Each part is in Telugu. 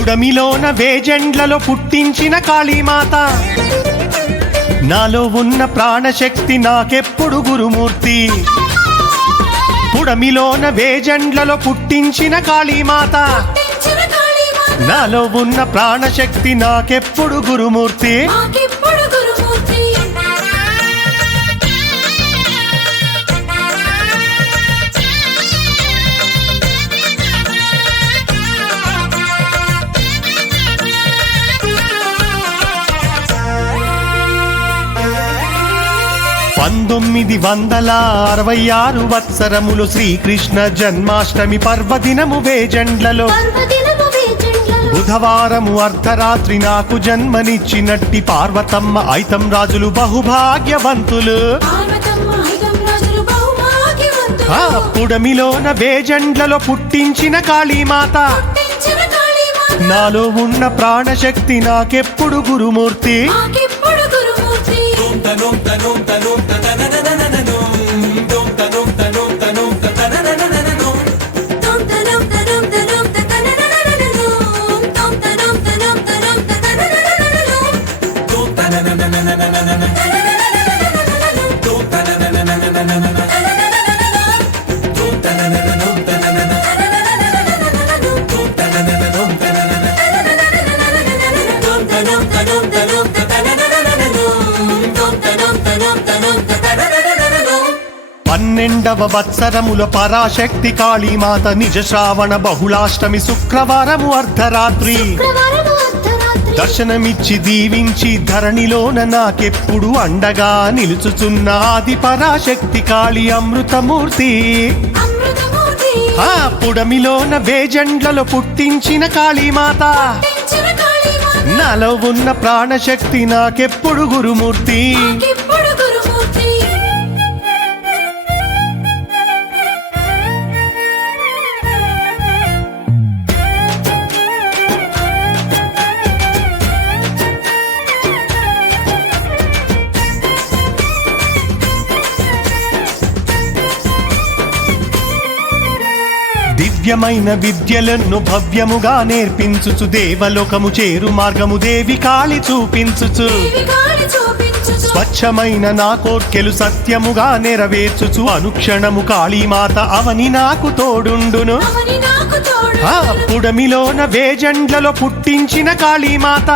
పుడమిలోన వేజెండ్లలో పుట్టించిన కాళీమాత నాలో ఉన్న ప్రాణశక్తి నాకెప్పుడు గురుమూర్తి పుడమిలోన వేజెండ్లలో పుట్టించిన కాళీమాత నాలో ఉన్న ప్రాణశక్తి నాకెప్పుడు గురుమూర్తి పంతొమ్మిది 1966 వత్సరములు శ్రీకృష్ణ జన్మాష్టమి పర్వదినము వేజెండ్లలో బుధవారము అర్ధరాత్రి నాకు జన్మనిచ్చినట్టి పార్వతమ్మ ఐతం రాజులు బహుభాగ్యవంతులు ఆ పుడమిలోన వేజెండ్లలో పుట్టించిన కాళీమాత నాలో ఉన్న ప్రాణశక్తి నాకెప్పుడు గురుమూర్తి పన్నెండవ వత్సరముల పరాశక్తి కాళీమాత నిజ శ్రావణ బహుళాష్టమి శుక్రవారము అర్ధరాత్రి దర్శనమిచ్చి దీవించి ధరణిలోన నాకెప్పుడు అండగా నిలుచుచున్న ఆది పరాశక్తి కాళీ అమృతమూర్తి ఆ పుడమిలోన వేజెండ్లలో పుట్టించిన కాళీమాత నాలో ఉన్న ప్రాణశక్తి నాకెప్పుడు గురుమూర్తి దివ్యమైన విద్యలను భవ్యముగా నేర్పించుచు దేవలోకము చేరు మార్గము దేవి కాళి చూపించుచు స్వచ్ఛమైన నా కోర్కెలు సత్యముగా నెరవేర్చుచు అనుక్షణము కాళీమాత అవని నాకు తోడుండును ఆ పుడమిలోన వేజెండ్లలో పుట్టించిన కాళీమాత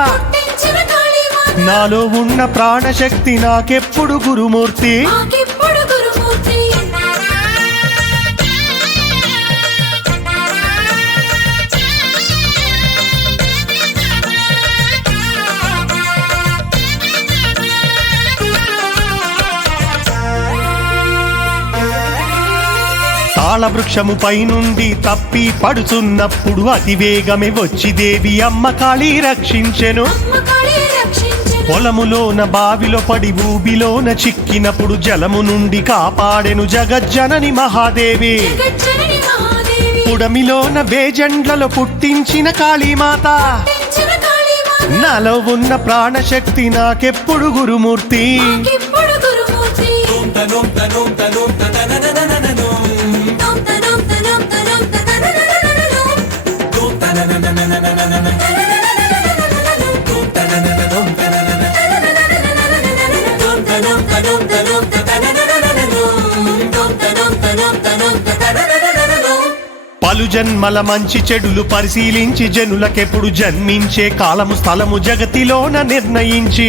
నాలో ఉన్న ప్రాణశక్తి నాకెప్పుడు గురుమూర్తి తాళవృక్షము పైనుండి తప్పి పడుచున్నప్పుడు అతివేగమే వచ్చి దేవి అమ్మ కాళీ రక్షించెను పొలములోన బావిలో పడి ఊబిలోన చిక్కినప్పుడు జలము నుండి కాపాడెను జగజ్జనని మహాదేవి పుడమిలోన వేజెండ్లలో పుట్టించిన కాళీమాత నాలో ఉన్న ప్రాణశక్తి నాకెప్పుడు గురుమూర్తి పలు జన్మల మంచి చెడులు పరిశీలించి జనులకెప్పుడు జన్మించే కాలము స్థలము జగతిలోన నిర్ణయించి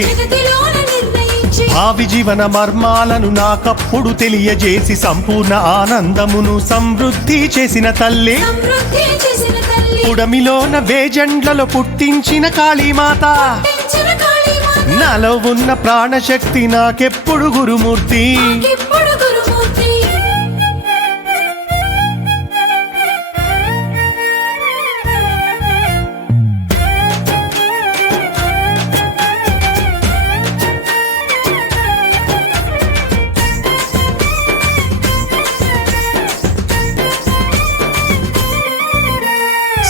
భావి జీవన మర్మాలను నాకప్పుడు తెలియజేసి సంపూర్ణ ఆనందమును సమృద్ధి చేసిన తల్లి పుడమిలోన వేజెండ్లలో పుట్టించిన కాళీమాత నాలో ఉన్న ప్రాణశక్తి నాకెప్పుడు గురుమూర్తి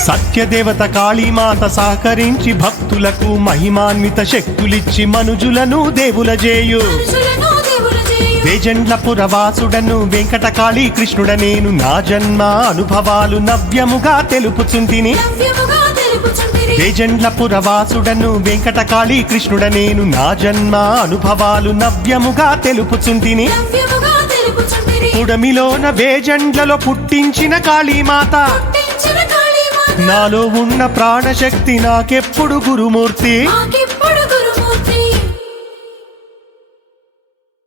సత్యదేవత కాళీమాత సహకరించి భక్తులకు మహిమాన్విత శక్తులిచ్చి మనుజులను దేవుల జేయు వేజెండ్ల పురవాసుడను వెంకట కాళీ కృష్ణుడ నేను నా జన్మ అనుభవాలు నవ్యముగా తెలుపుచుంటిని తెలుపుచుంటిరి వేజండ్ల పురవాసుడను వెంకటకాళీ కృష్ణుడ నేను నా జన్మ అనుభవాలు నవ్యముగా తెలుపుచుంటిని నవ్యముగా తెలుపుచుంటిరి పుడమిలోన వేజండ్లలో పుట్టించిన కాళీమాత పుట్టించిన కాళీమాత నాలో ఉన్న ప్రాణశక్తి నాకెప్పుడు గురుమూర్తి మాకి